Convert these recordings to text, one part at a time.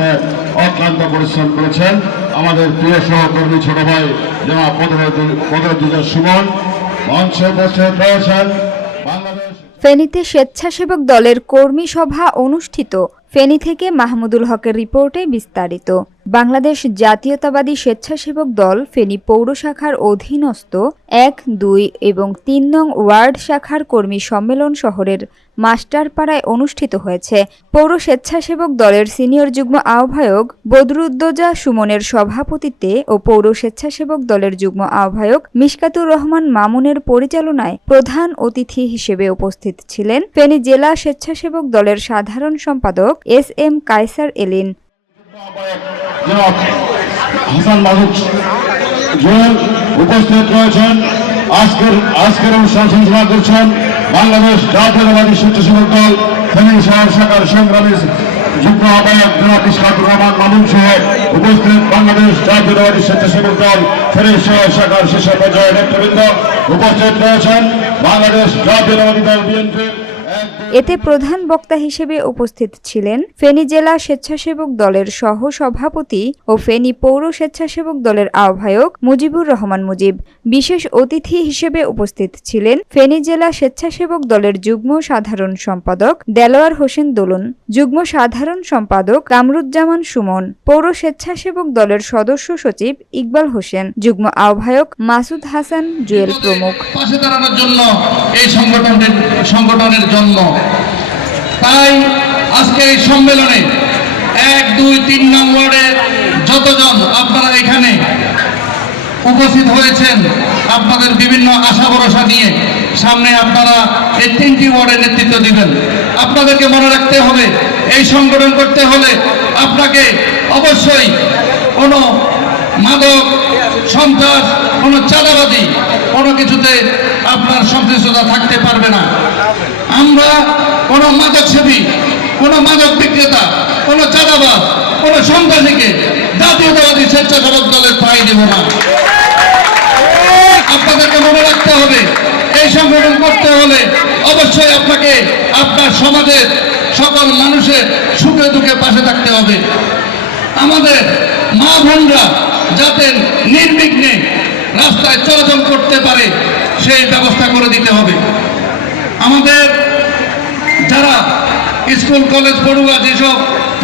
সাথে অক্লান্ত পরিশ্রম করেছেন আমাদের প্রিয় সহকর্মী ছোট ভাই জনাব বদরুদ্দোজা সুমন। মঞ্চে উপস্থিত রয়েছেন বাংলাদেশ। ফেনীতে স্বেচ্ছাসেবক দলের কর্মী সভা অনুষ্ঠিত। ফেনী থেকে মাহমুদুল হকের রিপোর্টে বিস্তারিত। বাংলাদেশ জাতীয়তাবাদী স্বেচ্ছাসেবক দল ফেনী পৌর শাখার অধীনস্থ ১, ২ এবং ৩ নং ওয়ার্ড শাখার কর্মী সম্মেলন শহরের মাস্টারপাড়ায় অনুষ্ঠিত হয়েছে। পৌর স্বেচ্ছাসেবক দলের সিনিয়র যুগ্ম আহ্বায়ক বদরুদ্দোজা সুমনের সভাপতিত্বে ও পৌর স্বেচ্ছাসেবক দলের যুগ্ম আহ্বায়ক মিশকাতুর রহমান মামুনের পরিচালনায় প্রধান অতিথি হিসেবে উপস্থিত ছিলেন ফেনী জেলা স্বেচ্ছাসেবক দলের সাধারণ সম্পাদক SM কায়সার এলিন। উপস্থিত রয়েছেন আজকের অনুষ্ঠান সঞ্চালনা করছেন বাংলাদেশ জাতীয়তাবাদী স্বেচ্ছাসেবক দল ফেনী শহর শাখার সংগ্রামী যুগ্ম আহ্বায়ক জনাব মিশকাতুর রহমান মামুন সহ উপস্থিত বাংলাদেশ জাতীয়তাবাদী স্বেচ্ছাসেবক দল ফেনী শহর শাখার শীর্ষ পর্যায়ের নেতৃবৃন্দ উপস্থিত রয়েছেন বাংলাদেশ জাতীয়তাবাদী দল বিএনপি। এতে প্রধান বক্তা হিসেবে উপস্থিত ছিলেন ফেনী জেলা স্বেচ্ছাসেবক দলের সহ সভাপতি ও ফেনী পৌর স্বেচ্ছাসেবক দলের আহ্বায়ক মুজিবুর রহমান মুজিব। বিশেষ অতিথি হিসেবে উপস্থিত ছিলেন ফেনী জেলা স্বেচ্ছাসেবক দলের যুগ্ম সাধারণ সম্পাদক দেলোয়ার হোসেন দোলন, যুগ্ম সাধারণ সম্পাদক কামরুজ্জামান সুমন, পৌর স্বেচ্ছাসেবক দলের সদস্য সচিব ইকবাল হোসেন, যুগ্ম আহ্বায়ক মাসুদ হাসান জুয়েল প্রমুখ। পাশে দাঁড়ানোর জন্য এই সংগঠনের জন্ম। তাই আজকে এই সম্মেলনে ১, ২, ৩ নং ওয়ার্ডের যতজন আপনারা এখানে উপস্থিত হয়েছেন, আপনাদের বিভিন্ন আশা ভরসা নিয়ে সামনে আপনারা এই ৩টি ওয়ার্ডের নেতৃত্ব দিবেন। আপনাদেরকে মনে রাখতে হবে, এই সংগঠন করতে হলে আপনাকে অবশ্যই কোনো মাদক, সন্ত্রাস, কোনো চাঁদাবাদী কোনো কিছুতে আপনার সংশ্লিষ্টতা থাকতে পারবে না। আমরা কোনো মাদক সেবী, কোনো মাদক বিক্রেতা, কোনো চাঁদাবাজ, কোনো সন্ত্রাসীকে জাতীয়তাবাদী স্বেচ্ছাসেবক দলের পাই দেব না। আপনাদেরকে মনে রাখতে হবে, এই সংগঠন করতে হলে অবশ্যই আপনাকে আপনার সমাজের সকল মানুষের সুখে দুঃখে পাশে থাকতে হবে। আমাদের মা বোনরা যাতে নির্বিঘ্নে রাস্তায় চলাচল করতে পারে সেই ব্যবস্থা করে দিতে হবে। আমাদের যারা স্কুল কলেজ পড়ুয়া যেসব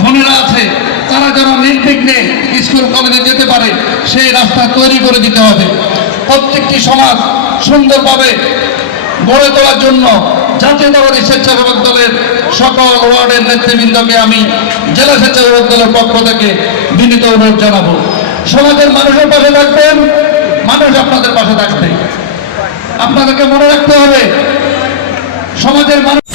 বোনেরা আছে, তারা যেন নির্বিঘ্নে স্কুল কলেজে যেতে পারে সেই রাস্তা তৈরি করে দিতে হবে। প্রত্যেকটি সমাজ সুন্দরভাবে গড়ে তোলার জন্য জাতীয়তাবাদী স্বেচ্ছাসেবক দলের সকল ওয়ার্ডের নেতৃবৃন্দকে আমি জেলা স্বেচ্ছাসেবক দলের পক্ষ থেকে বিনীত অনুরোধ জানাবো, সমাজের মানুষের পাশে থাকবেন, মানুষ আপনাদের পাশে থাকবে। আপনাদেরকে মনে রাখতে হবে, সমাজের মানুষ